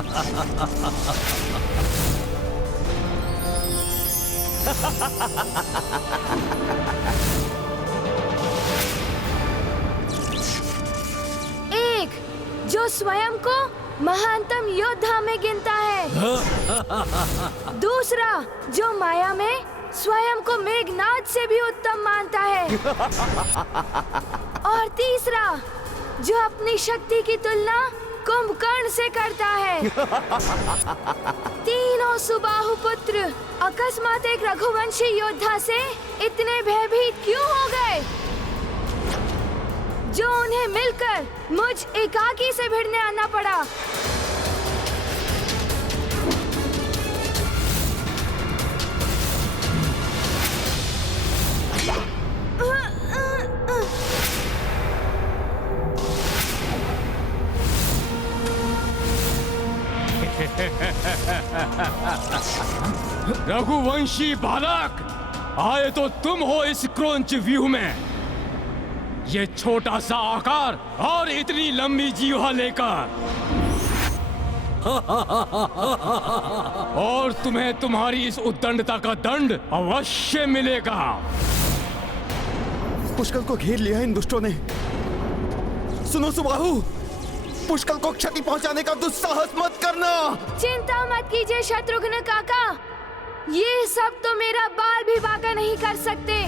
एक जो स्वयं को महानतम योद्धा में गिनता है। दूसरा जो माया में स्वयं को मेघनाद से भी उत्तम मानता है। और तीसरा जो अपनी शक्ति की तुलना कुंभकर्ण से करता है। तीनों सुबाहु पुत्र अकस्मात एक रघुवंशी योद्धा से इतने भयभीत क्यों हो गए जो उन्हें मिलकर मुझ एकाकी से भिड़ने आना पड़ा। रघुवंशी बालक, आए तो तुम हो इस क्रौंच व्यूह में। ये छोटा सा आकार और इतनी लंबी जीवा लेकर और तुम्हें तुम्हारी इस उद्दंडता का दंड अवश्य मिलेगा। पुष्कल को घेर लिया इन दुष्टों ने। सुनो सुबाहु, पुष्कल को क्षति पहुंचाने का दुस्साहस मत करना। चिंता मत कीजिए शत्रुघ्न काका, ये सब तो मेरा बाल भी बांका नहीं कर सकते।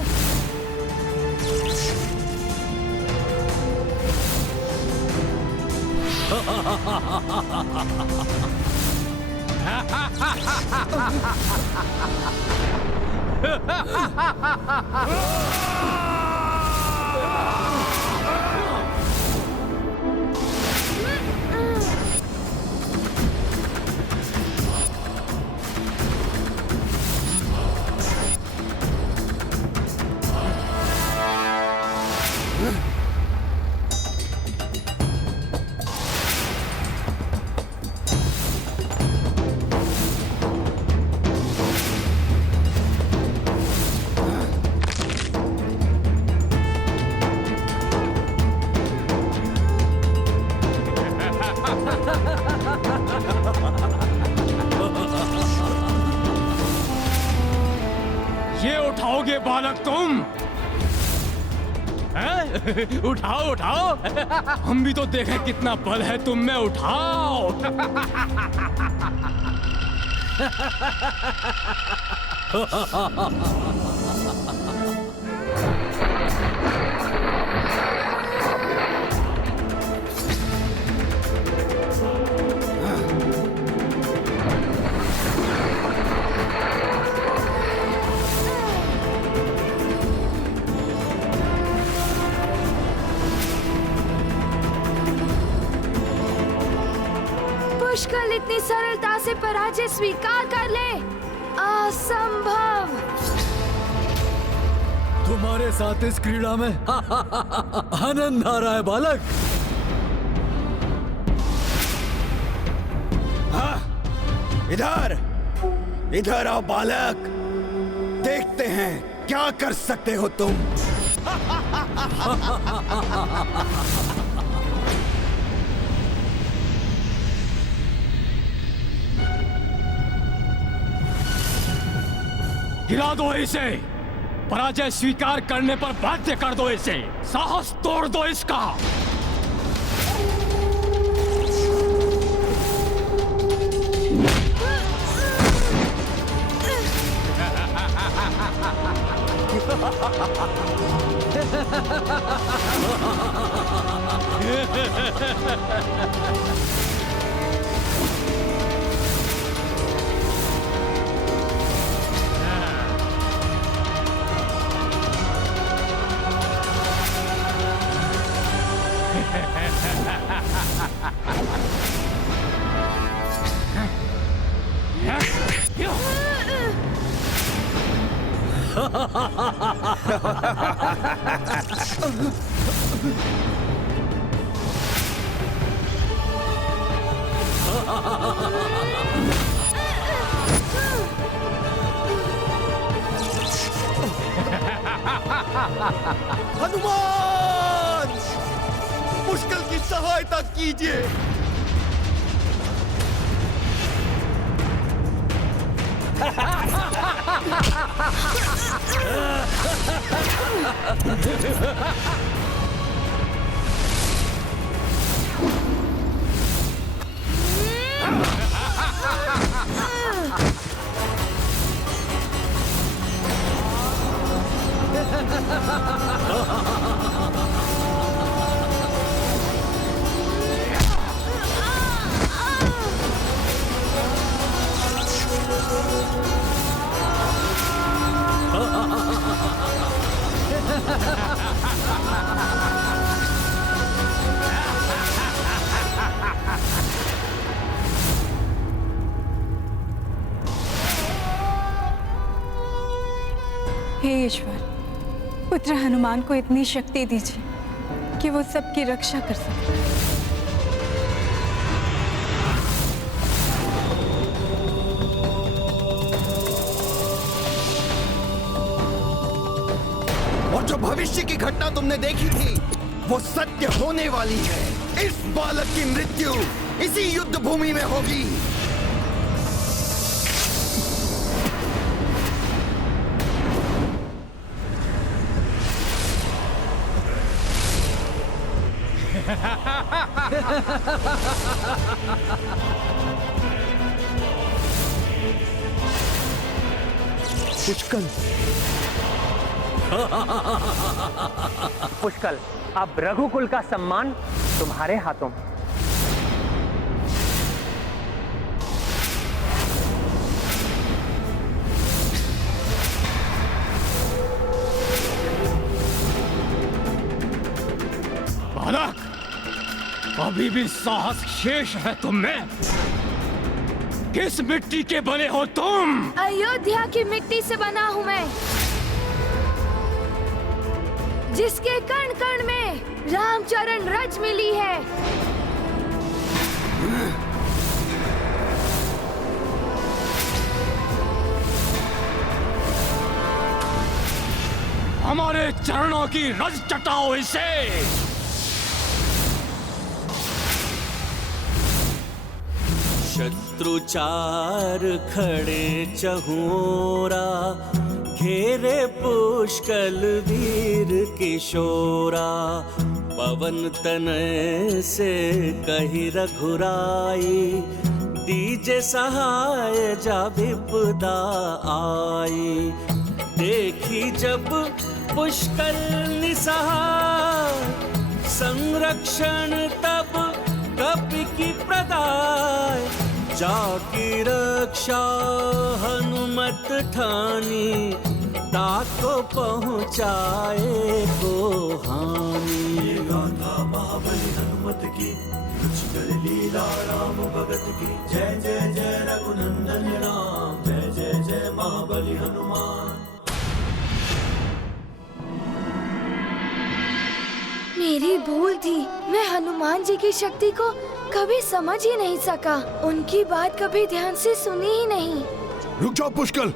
ये उठाओगे बालक तुम? हैं? उठाओ उठाओ, हम भी तो देखें कितना बल है तुम में। उठाओ। पुष्कल इतनी सरलता से पराजय स्वीकार कर ले, असंभव। तुम्हारे साथ इस क्रीड़ा में आनंद आ रहा है बालक। हाँ, इधर इधर आओ बालक, देखते हैं क्या कर सकते हो तुम। गिरा दो इसे, पराजय स्वीकार करने पर बाध्य कर दो इसे, साहस तोड़ दो इसका। हनुमान, पुष्कल की सहायता कीजिए। हे ईश्वर, पुत्र हनुमान को इतनी शक्ति दीजिए कि वो सबकी रक्षा कर सके। और जो भविष्य की घटना तुमने देखी थी वो सत्य होने वाली है। इस बालक की मृत्यु इसी युद्ध भूमि में होगी। पुष्कल, पुष्कल, अब रघुकुल का सम्मान तुम्हारे हाथों में। बालक, अभी भी साहस शेष है तुम में? किस मिट्टी के बने हो तुम? अयोध्या की मिट्टी से बना हूँ मैं, जिसके कण कण में रामचरण रज मिली है। हमारे चरणों की रज चटाओ इसे। शत्रुचार खड़े चहुरा, घेरे पुष्कल वीर किशोरा। पवन तनय से कही रघुराई, दीजे सहाय जा विपदा आई। देखी जब पुष्कल निसहाय, संरक्षण तब कपि की प्रदाय। जाकी रक्षा हनुमत ठानी, ताको पहुँचाए को हानि। गाथा महाबली हनुमत की, पुष्कल लीला राम भगत की। जय जय जय रघुनंदन राम, जय जय जय महाबली हनुमान। मेरी भूल थी, मैं हनुमान जी की शक्ति को कभी समझ ही नहीं सका। उनकी बात कभी ध्यान से सुनी ही नहीं। रुक जाओ पुष्कल,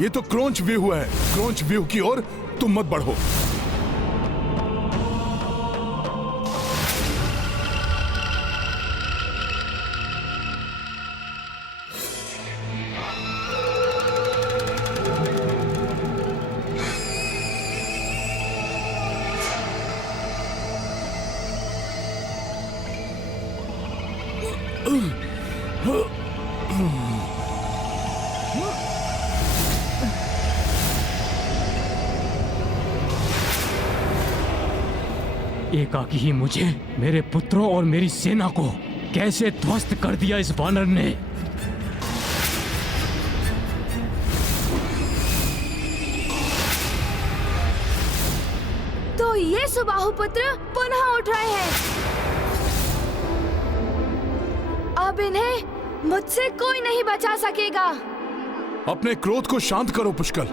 ये तो क्रोंच व्यूह है। क्रोंच व्यूह की ओर तुम मत बढ़ो। एकाकी ही मुझे, मेरे पुत्रों और मेरी सेना को कैसे ध्वस्त कर दिया इस वानर ने। तो ये सुबाहु पुत्र पुनः उठ रहे हैं। अब इन्हें मुझसे कोई नहीं बचा सकेगा। अपने क्रोध को शांत करो पुष्कल।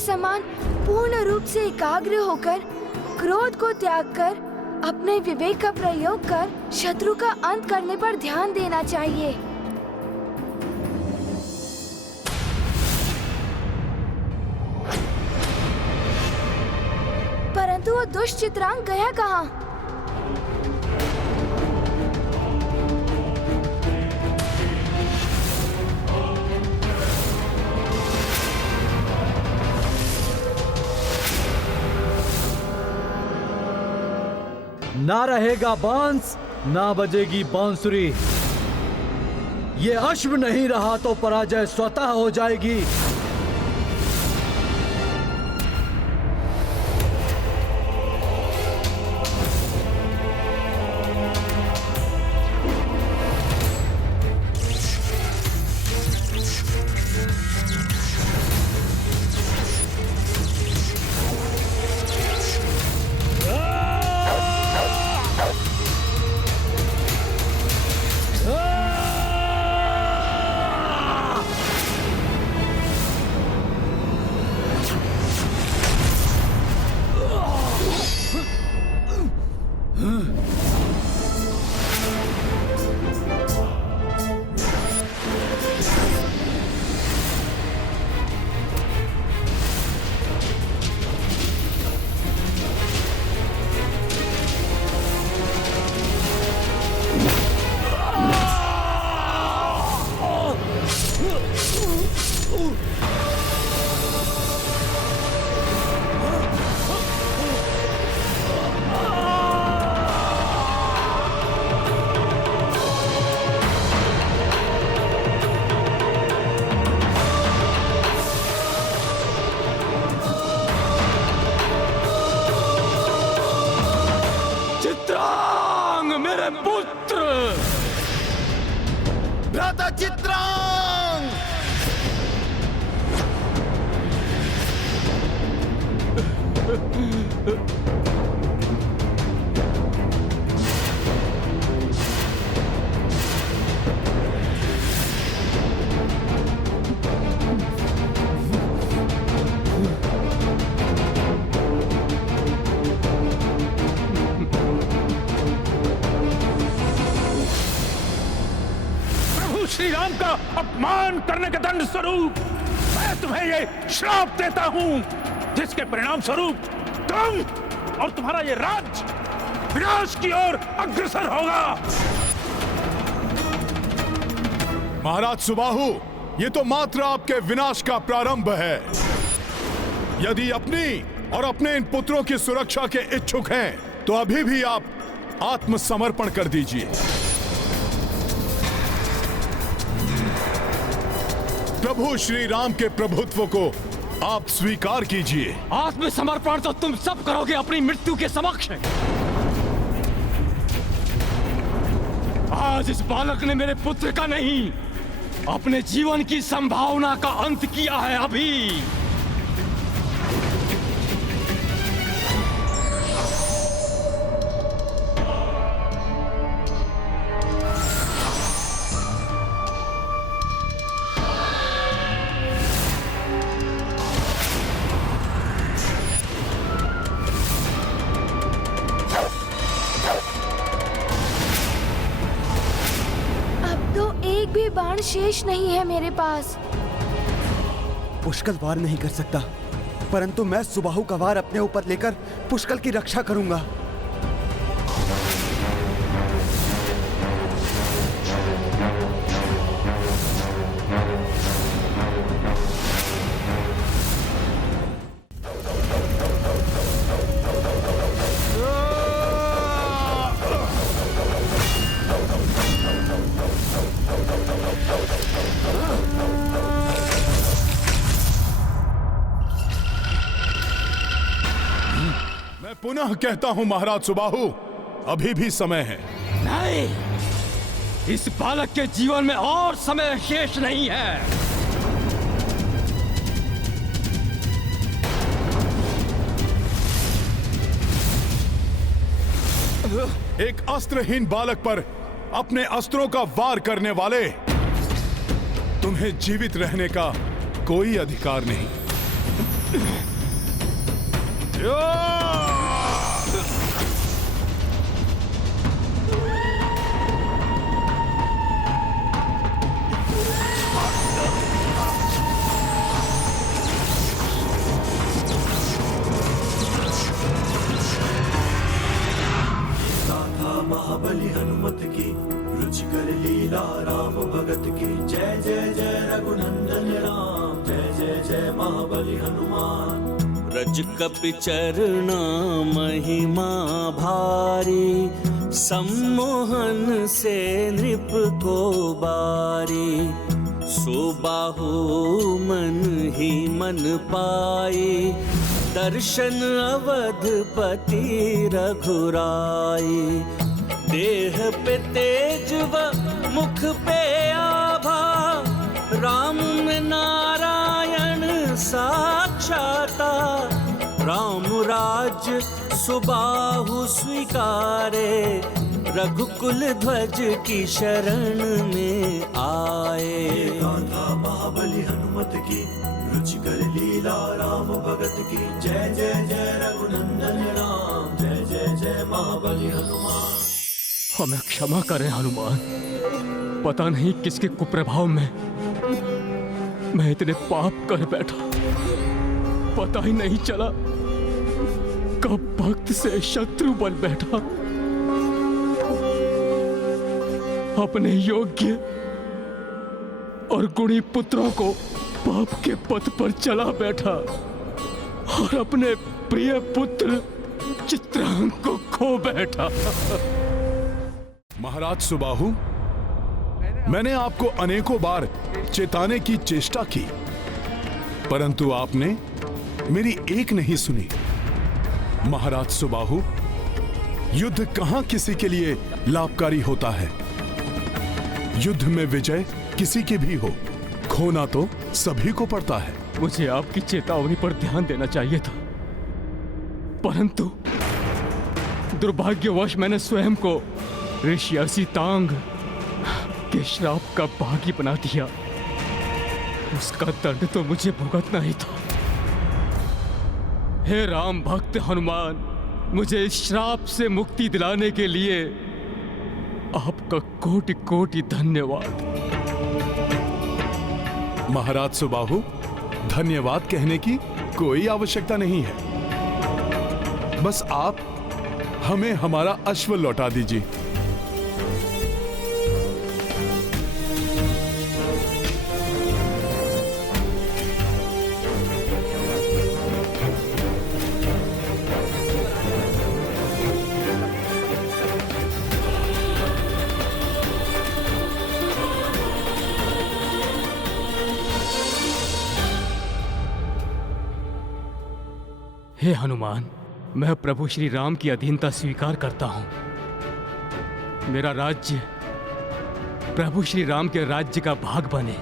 समान पूर्ण रूप से एकाग्र होकर, क्रोध को त्याग कर, अपने विवेक का प्रयोग कर शत्रु का अंत करने पर ध्यान देना चाहिए। परंतु वो दुष्ट चित्रांग गया कहाँ? ना रहेगा बांस, ना बजेगी बांसुरी। ये अश्व नहीं रहा तो पराजय स्वतः हो जाएगी। भ्राता चित्रांग! श्री राम का अपमान करने के दंड स्वरूप मैं तुम्हें ये श्राप देता हूं, जिसके परिणाम स्वरूप तुम और तुम्हारा ये राज्य विनाश की ओर अग्रसर होगा। महाराज सुबाहु, ये तो मात्र आपके विनाश का प्रारंभ है। यदि अपनी और अपने इन पुत्रों की सुरक्षा के इच्छुक हैं, तो अभी भी आप आत्मसमर्पण कर दीजिए। प्रभु श्री राम के प्रभुत्व को आप स्वीकार कीजिए। आत्मसमर्पण तो तुम सब करोगे अपनी मृत्यु के समक्ष। आज इस बालक ने मेरे पुत्र का नहीं, अपने जीवन की संभावना का अंत किया है। अभी बाण शेष नहीं है मेरे पास। पुष्कल वार नहीं कर सकता, परंतु मैं सुबाहु का वार अपने ऊपर लेकर पुष्कल की रक्षा करूंगा। पुनः कहता हूं महाराज सुबाहु, अभी भी समय है। नहीं, इस बालक के जीवन में और समय शेष नहीं है। एक अस्त्रहीन बालक पर अपने अस्त्रों का वार करने वाले, तुम्हें जीवित रहने का कोई अधिकार नहीं। महाबली हनुमत की रुचिकर लीला राम भगत की जय जय जय रघुनंदन राम जय जय जय महाबली हनुमान। रज कपि चरना महिमा भारी सम्मोहन से नृप को बारी सुबाहु मन ही मन पाई दर्शन अवधपति रघुराई देह पे तेज व मुख पे आभा राम में नारायण साक्षाता राम राज्य सुबाहु स्वीकारे रघुकुल ध्वज की शरण में आए। गाथा महाबली हनुमत की रुचिकर लीला राम भगत की जय जय जय रघुनंदन राम जय जय जय महाबली हनुमान। हमें क्षमा करें हनुमान, पता नहीं किसके कुप्रभाव में मैं इतने पाप कर बैठा। पता ही नहीं चला कब भक्त से शत्रु बन बैठा। अपने योग्य और गुणी पुत्रों को पाप के पथ पर चला बैठा और अपने प्रिय पुत्र चित्रांग को खो बैठा। महाराज सुबाहु, मैंने आपको अनेकों बार चेताने की चेष्टा की, परंतु आपने मेरी एक नहीं सुनी। महाराज सुबाहु, युद्ध कहां किसी के लिए लाभकारी होता है। युद्ध में विजय किसी की भी हो, खोना तो सभी को पड़ता है। मुझे आपकी चेतावनी पर ध्यान देना चाहिए था, परंतु दुर्भाग्यवश मैंने स्वयं को ऋषि असितांग के श्राप का भागी बना दिया। उसका दंड तो मुझे भुगतना ही था। हे राम भक्त हनुमान, मुझे इस श्राप से मुक्ति दिलाने के लिए आपका कोटि कोटि धन्यवाद। महाराज सुबाहु, धन्यवाद कहने की कोई आवश्यकता नहीं है। बस आप हमें हमारा अश्व लौटा दीजिए। हे हनुमान, मैं प्रभु श्री राम की अधीनता स्वीकार करता हूं। मेरा राज्य प्रभु श्री राम के राज्य का भाग बने,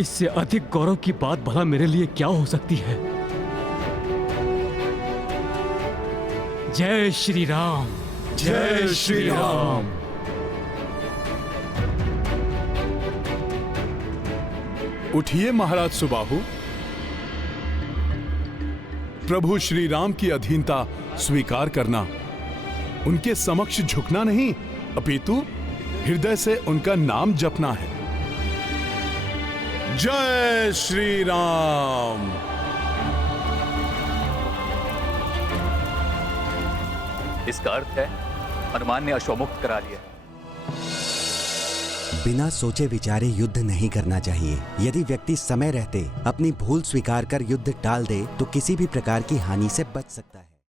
इससे अधिक गौरव की बात भला मेरे लिए क्या हो सकती है। जय श्री राम, जय श्री राम। उठिए महाराज सुबाहु, प्रभु श्री राम की अधीनता स्वीकार करना, उनके समक्ष झुकना नहीं, अपितु हृदय से उनका नाम जपना है। जय श्री राम। इसका अर्थ है हनुमान ने अश्वमुक्त करा लिया। बिना सोचे विचारे युद्ध नहीं करना चाहिए। यदि व्यक्ति समय रहते अपनी भूल स्वीकार कर युद्ध टाल दे तो किसी भी प्रकार की हानि से बच सकता है।